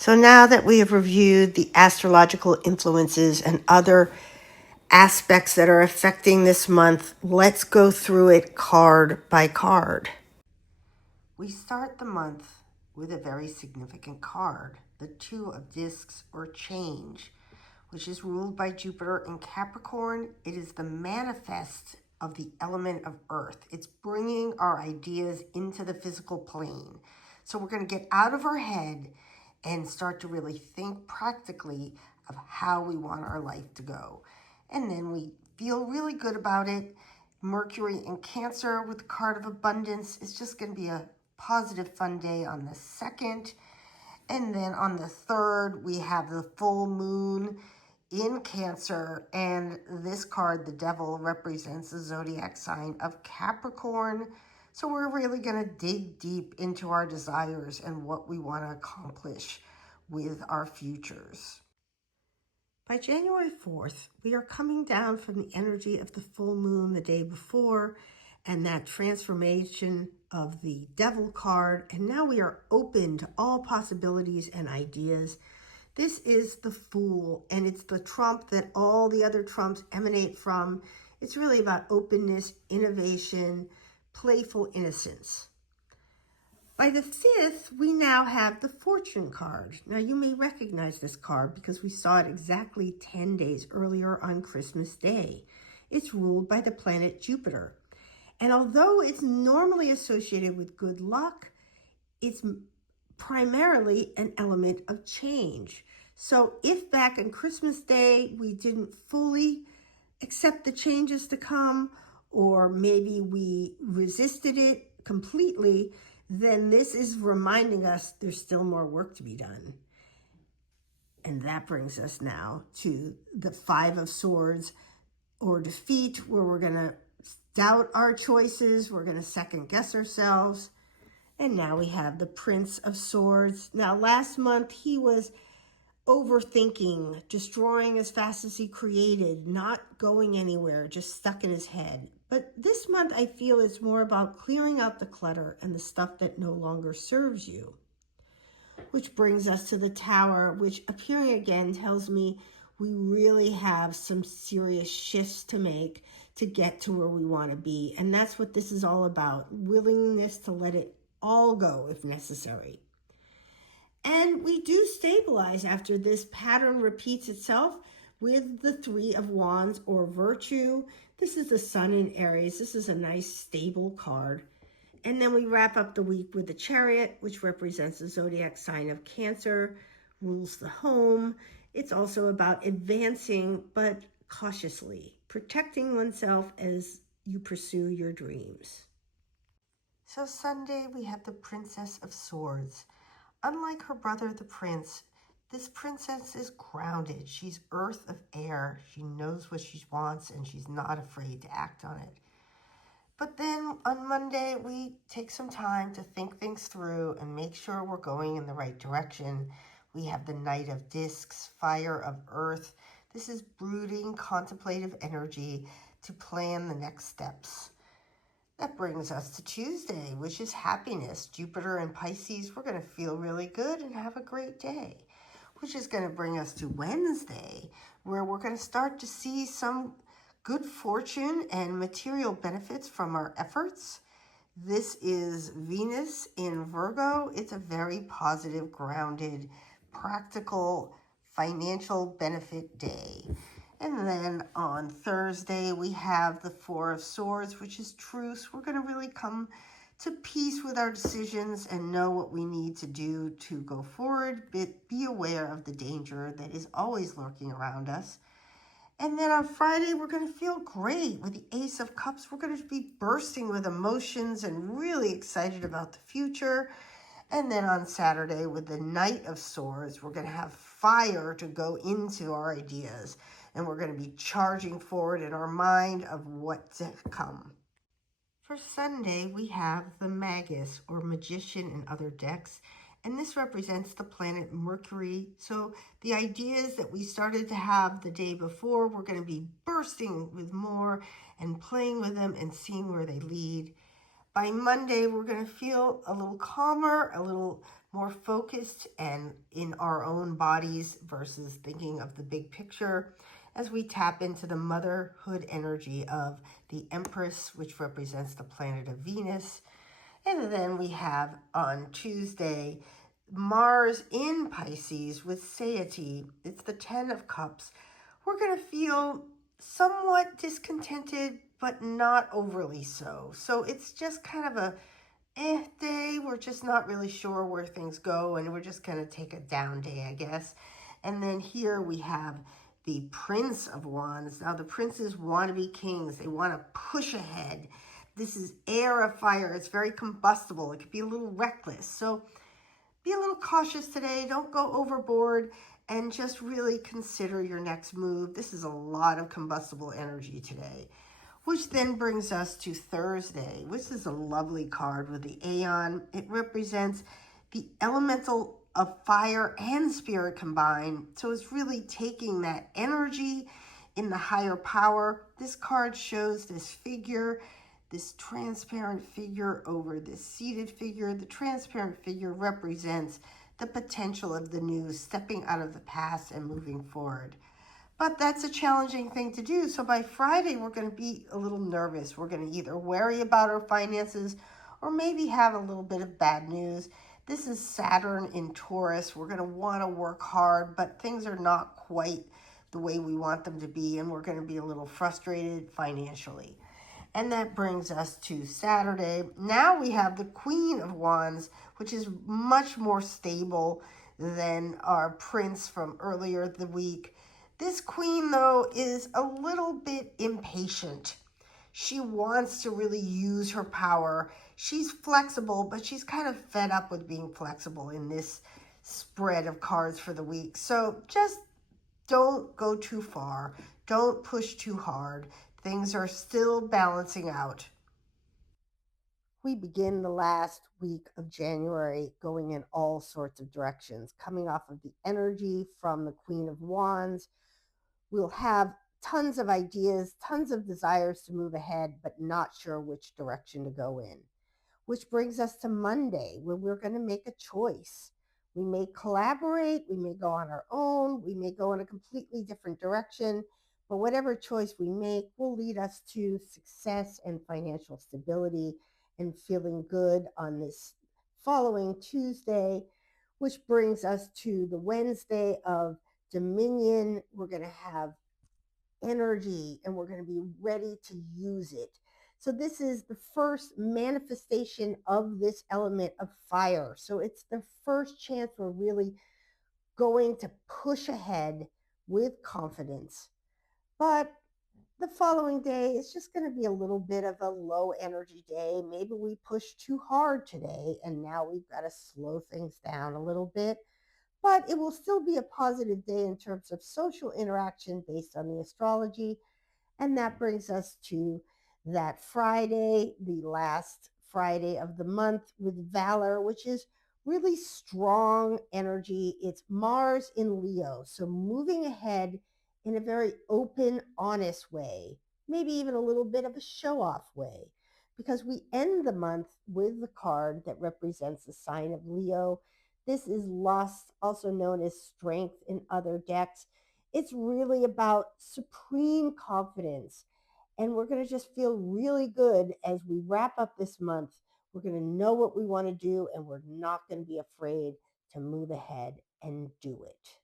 So now that we have reviewed the astrological influences and other aspects that are affecting this month, let's go through it card by card. We start the month with a very significant card, the Two of Discs or Change, which is ruled by Jupiter in Capricorn. It is the manifest of the element of earth. It's bringing our ideas into the physical plane. So we're going to get out of our head and start to really think practically of how we want our life to go. And then we feel really good about it. Mercury in Cancer with the card of abundance is just going to be a positive, fun day on the 2nd. And then on the 3rd, we have the full moon in Cancer. And this card, the Devil, represents the zodiac sign of Capricorn. So we're really going to dig deep into our desires and what we want to accomplish with our futures. By January 4th, we are coming down from the energy of the full moon the day before and that transformation of the Devil card. And now we are open to all possibilities and ideas. This is the Fool, and it's the trump that all the other trumps emanate from. It's really about openness, innovation, playful innocence. By the 5th, we now have the Fortune card. Now, you may recognize this card because we saw it exactly 10 days earlier on Christmas Day. It's ruled by the planet Jupiter. And although it's normally associated with good luck, it's primarily an element of change. So if back on Christmas Day, we didn't fully accept the changes to come, or maybe we resisted it completely, then this is reminding us there's still more work to be done. And that brings us now to the 5 of Swords or defeat, where we're going to doubt our choices. We're going to second guess ourselves. And now we have the Prince of Swords. Now, last month, he was overthinking, destroying as fast as he created, not going anywhere, just stuck in his head. But this month, I feel it's more about clearing out the clutter and the stuff that no longer serves you. Which brings us to the Tower, which appearing again tells me we really have some serious shifts to make to get to where we want to be. And that's what this is all about, willingness to let it all go if necessary. And we do stabilize after this pattern repeats itself with the 3 of Wands or Virtue. This is the Sun in Aries. This is a nice stable card. And then we wrap up the week with the Chariot, which represents the zodiac sign of Cancer, rules the home. It's also about advancing, but cautiously, protecting oneself as you pursue your dreams. So Sunday, we have the Princess of Swords. Unlike her brother, the Prince, this princess is grounded. She's earth of air. She knows what she wants, and she's not afraid to act on it. But then on Monday, we take some time to think things through and make sure we're going in the right direction. We have the Knight of Discs, Fire of Earth. This is brooding, contemplative energy to plan the next steps. That brings us to Tuesday, which is happiness. Jupiter and Pisces, we're going to feel really good and have a great day, which is going to bring us to Wednesday, where we're going to start to see some good fortune and material benefits from our efforts. This is Venus in Virgo. It's a very positive, grounded, practical, financial benefit day. And then on Thursday, we have the 4 of Swords, which is truce. We're going to really come to peace with our decisions and know what we need to do to go forward, but be aware of the danger that is always lurking around us. And then on Friday, we're going to feel great with the Ace of Cups. We're going to be bursting with emotions and really excited about the future. And then on Saturday, with the Knight of Swords, we're going to have fire to go into our ideas. And we're going to be charging forward in our mind of what to come. For Sunday, we have the Magus or Magician in other decks. And this represents the planet Mercury. So the ideas that we started to have the day before, we're going to be bursting with more and playing with them and seeing where they lead. By Monday, we're going to feel a little calmer, a little more focused and in our own bodies versus thinking of the big picture as we tap into the motherhood energy of the Empress, which represents the planet of Venus. And then we have on Tuesday, Mars in Pisces with Satiety. It's the 10 of Cups. We're going to feel somewhat discontented, but not overly so. So it's just kind of a day. We're just not really sure where things go, and we're just going to take a down day, I guess. And then here we have the Prince of Wands. Now, the princes want to be kings. They want to push ahead. This is air of fire. It's very combustible. It could be a little reckless. So be a little cautious today. Don't go overboard and just really consider your next move. This is a lot of combustible energy today, which then brings us to Thursday, which is a lovely card with the Aeon. It represents the elemental of fire and spirit combined. So it's really taking that energy in the higher power. This card shows this figure, this transparent figure over this seated figure. The transparent figure represents the potential of the new, stepping out of the past and moving forward. But that's a challenging thing to do. So by Friday, we're going to be a little nervous. We're going to either worry about our finances or maybe have a little bit of bad news. This is Saturn in Taurus. We're going to want to work hard, but things are not quite the way we want them to be, and we're going to be a little frustrated financially. And that brings us to Saturday. Now we have the Queen of Wands, which is much more stable than our Prince from earlier the week. This queen, though, is a little bit impatient. She wants to really use her power. She's flexible, but she's kind of fed up with being flexible in this spread of cards for the week. So just don't go too far. Don't push too hard. Things are still balancing out. We begin the last week of January going in all sorts of directions, coming off of the energy from the Queen of Wands. We'll have tons of ideas, tons of desires to move ahead, but not sure which direction to go in. Which brings us to Monday, where we're going to make a choice. We may collaborate, we may go on our own, we may go in a completely different direction, but whatever choice we make will lead us to success and financial stability and feeling good on this following Tuesday, which brings us to the Wednesday of Dominion. We're going to have energy and we're going to be ready to use it. So this is the first manifestation of this element of fire. So it's the first chance we're really going to push ahead with confidence. But the following day is just going to be a little bit of a low energy day. Maybe we push too hard today and now we've got to slow things down a little bit. But it will still be a positive day in terms of social interaction based on the astrology. And that brings us to that Friday, the last Friday of the month with Valor, which is really strong energy. It's Mars in Leo. So moving ahead in a very open, honest way, maybe even a little bit of a show off way, because we end the month with the card that represents the sign of Leo. This is lust, also known as strength in other decks. It's really about supreme confidence. And we're going to just feel really good as we wrap up this month. We're going to know what we want to do, and we're not going to be afraid to move ahead and do it.